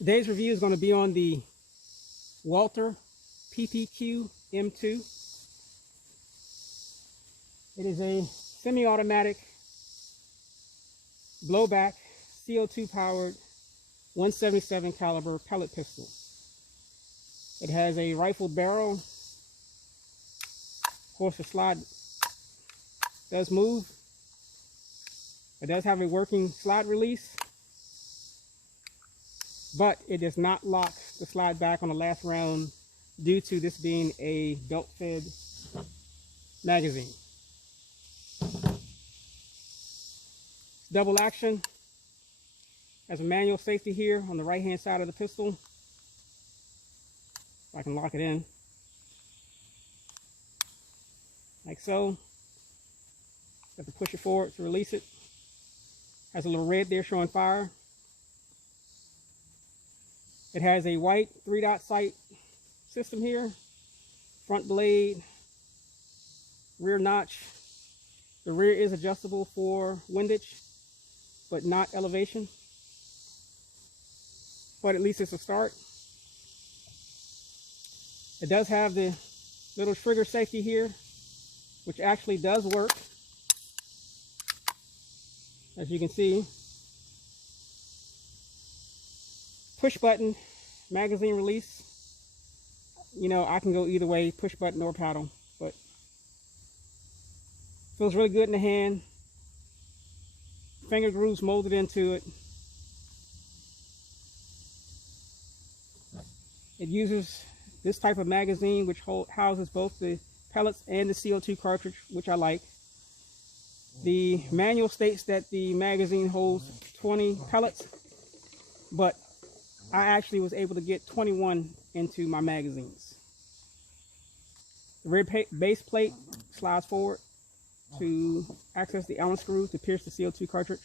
Today's review is going to be on the Walther PPQ M2. It is a semi-automatic blowback CO2 powered 177 caliber pellet pistol. It has a rifled barrel. Of course, the slide does move. It does have a working slide release, but it does not lock the slide back on the last round due to this being a belt-fed magazine. It's double action. Has a manual safety here on the right-hand side of the pistol. If I can lock it in, like so. Have to push it forward to release it. Has a little red there showing fire. It has a white 3-dot sight system here. Front blade, rear notch. The rear is adjustable for windage, but not elevation. But at least it's a start. It does have the little trigger safety here, which actually does work. As you can see, push button magazine release. You know, I can go either way, push button or paddle, but feels really good in the hand. Finger grooves molded into it. It uses this type of magazine, which houses both the pellets and the CO2 cartridge, which I like. The manual states that the magazine holds 20 pellets, but I actually was able to get 21 into my magazines. The rear base plate slides forward to access the Allen screw to pierce the CO2 cartridge.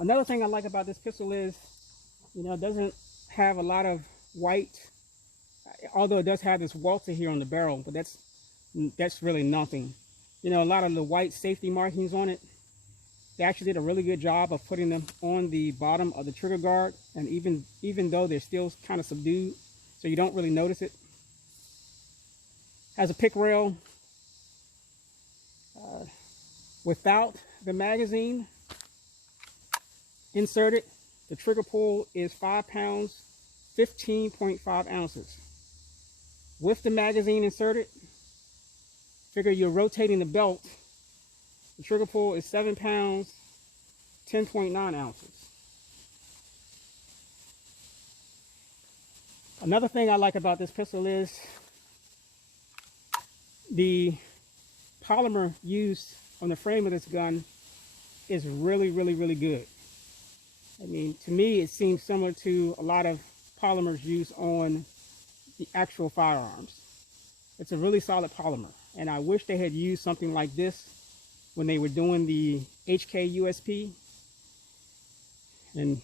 Another thing I like about this pistol is, you know, it doesn't have a lot of white, although it does have this Walther here on the barrel, but that's really nothing. You know, a lot of the white safety markings on it, they actually did a really good job of putting them on the bottom of the trigger guard, and even though they're still kind of subdued, so you don't really notice it. Has a pick rail. Without the magazine inserted, the trigger pull is 5 pounds, 15.5 ounces. With the magazine inserted, figure you're rotating the belt, the trigger pull is 7 pounds, 10.9 ounces. Another thing I like about this pistol is the polymer used on the frame of this gun is really good. I mean, to me, it seems similar to a lot of polymers used on the actual firearms. It's a really solid polymer, and I wish they had used something like this when they were doing the HK USP, and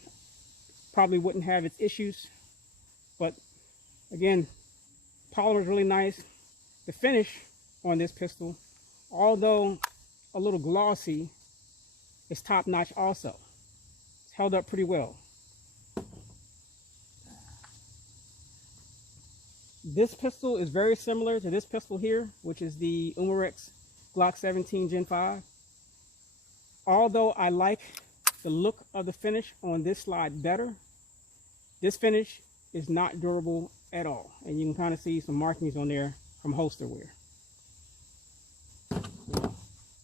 probably wouldn't have its issues. But again, polymer is really nice. The finish on this pistol, although a little glossy, is top notch also. It's held up pretty well. This pistol is very similar to this pistol here, which is the Umarex Glock 17 Gen 5. Although I like the look of the finish on this slide better, this finish is not durable at all. And you can kind of see some markings on there from holster wear.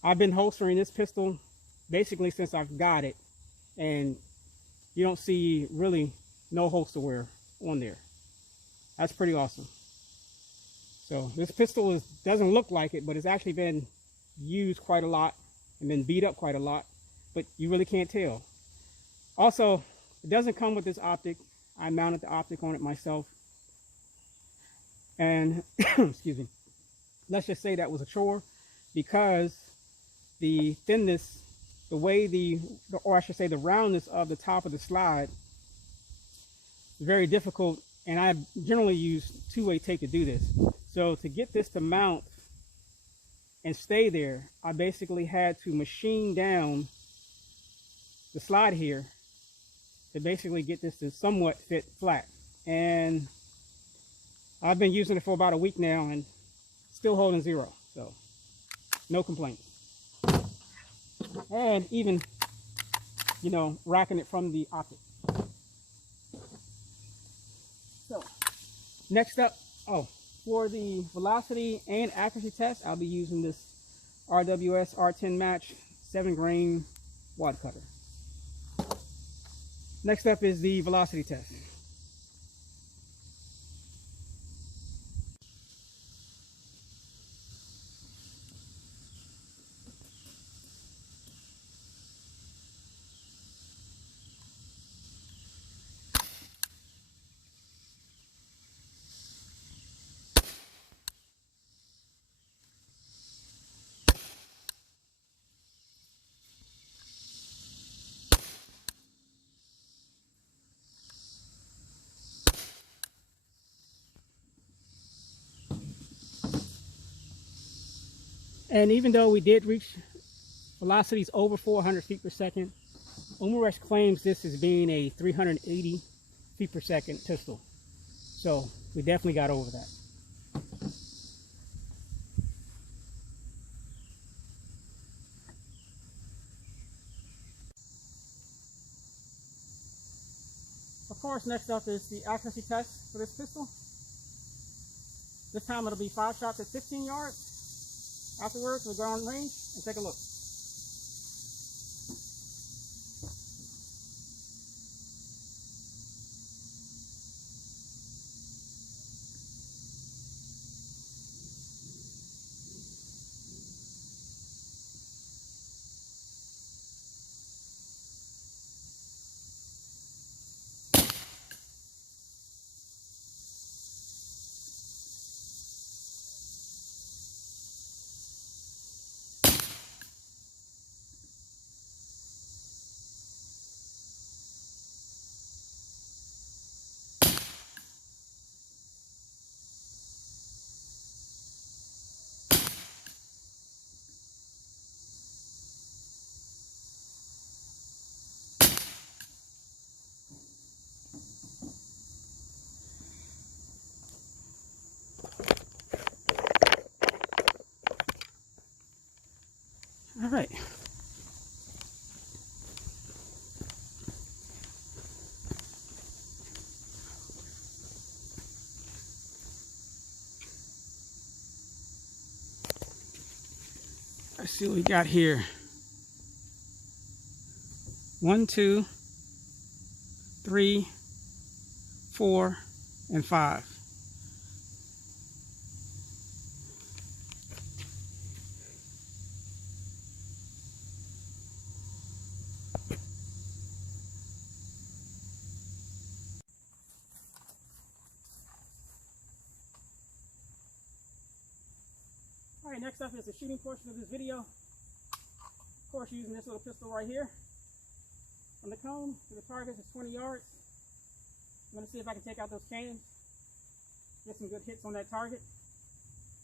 I've been holstering this pistol basically since I've got it, and you don't see really no holster wear on there. That's pretty awesome. So this pistol doesn't look like it, but it's actually been used quite a lot and been beat up quite a lot, but you really can't tell. Also, it doesn't come with this optic. I mounted the optic on it myself. And, excuse me, let's just say that was a chore, because the thinness, the way or I should say the roundness of the top of the slide is very difficult, and I generally use two-way tape to do this. So to get this to mount and stay there, I basically had to machine down the slide here to basically get this to somewhat fit flat. And I've been using it for about a week now and still holding zero, so no complaints. And even, you know, racking it from the optic. So next up, for the velocity and accuracy test, I'll be using this RWS R10 Match 7-grain wad cutter. Next up is the velocity test. And even though we did reach velocities over 400 feet per second, Umarex claims this as being a 380 feet per second pistol. So we definitely got over that. Of course, next up is the accuracy test for this pistol. This time it'll be 5 shots at 15 yards. Afterwards, we'll go on range and take a look. All right. Let's see what we got here. 1, 2, 3, 4, and 5. All right, next up is the shooting portion of this video. Of course, using this little pistol right here. From the cone to the target is 20 yards. I'm going to see if I can take out those cannons, get some good hits on that target.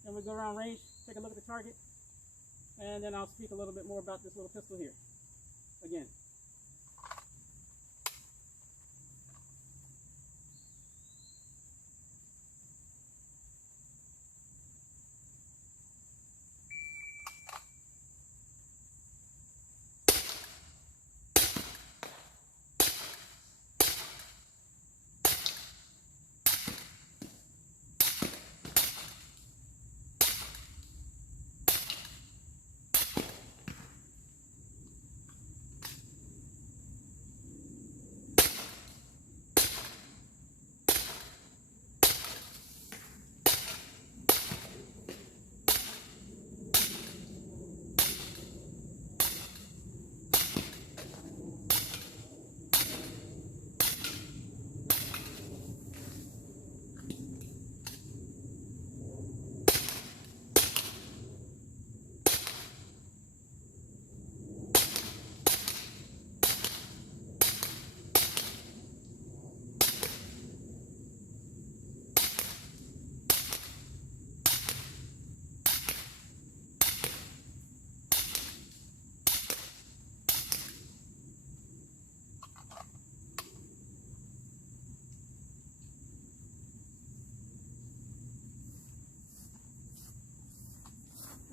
Then we'll go around range, take a look at the target, and then I'll speak a little bit more about this little pistol here. Again.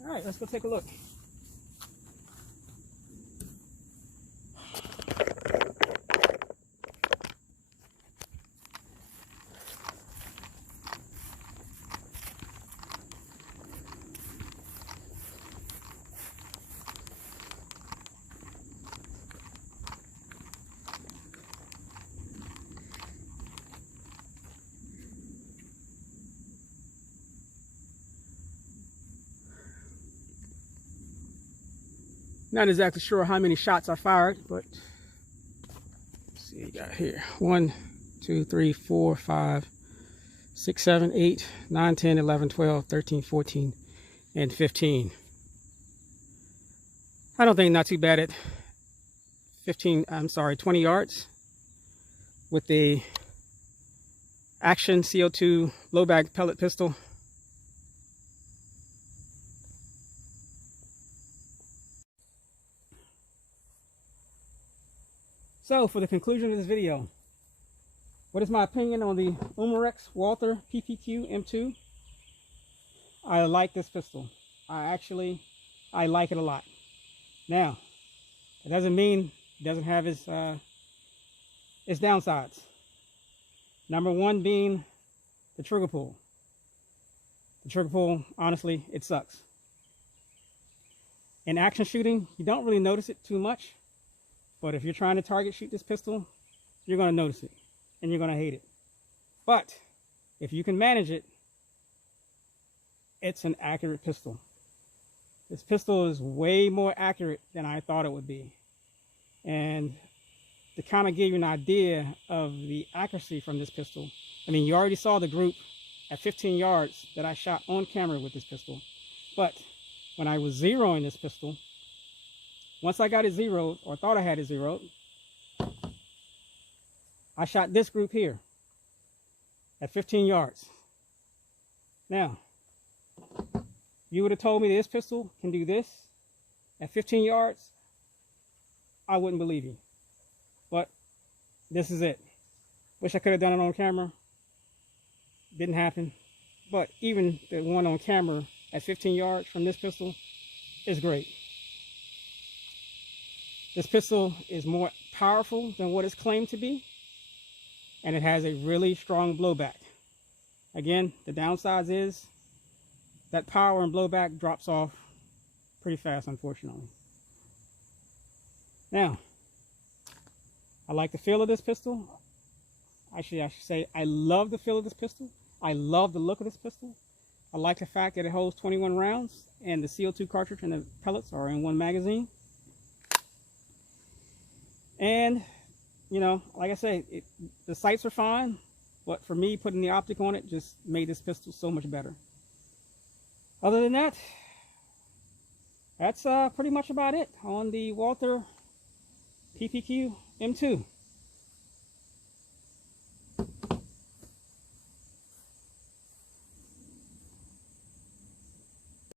All right, let's go take a look. Not exactly sure how many shots I fired, but let's see, you got here 1, 2, 3, 4, 5, 6, 7, 8, 9, 10, 11, 12, 13, 14, and 15. I don't think not too bad at 20 yards with the Action CO2 blowback pellet pistol. So for the conclusion of this video, what is my opinion on the Umarex Walther PPQ M2? I like this pistol. I like it a lot. Now, it doesn't mean it doesn't have its downsides. Number one being the trigger pull. The trigger pull, honestly, it sucks. In action shooting, you don't really notice it too much. But if you're trying to target shoot this pistol, you're going to notice it and you're going to hate it. But if you can manage it, it's an accurate pistol. This pistol is way more accurate than I thought it would be. And to kind of give you an idea of the accuracy from this pistol, I mean, you already saw the group at 15 yards that I shot on camera with this pistol. But when I was zeroing this pistol, once I got it zeroed, or thought I had it zeroed, I shot this group here at 15 yards. Now, you would have told me this pistol can do this at 15 yards, I wouldn't believe you. But this is it. Wish I could have done it on camera. Didn't happen. But even the one on camera at 15 yards from this pistol is great. This pistol is more powerful than what it's claimed to be, and it has a really strong blowback. Again, the downsides is that power and blowback drops off pretty fast, unfortunately. Now, I like the feel of this pistol. Actually, I should say I love the feel of this pistol. I love the look of this pistol. I like the fact that it holds 21 rounds and the CO2 cartridge and the pellets are in one magazine. And, you know, like I say, the sights are fine, but for me, putting the optic on it just made this pistol so much better. Other than that, that's pretty much about it on the Walther PPQ M2.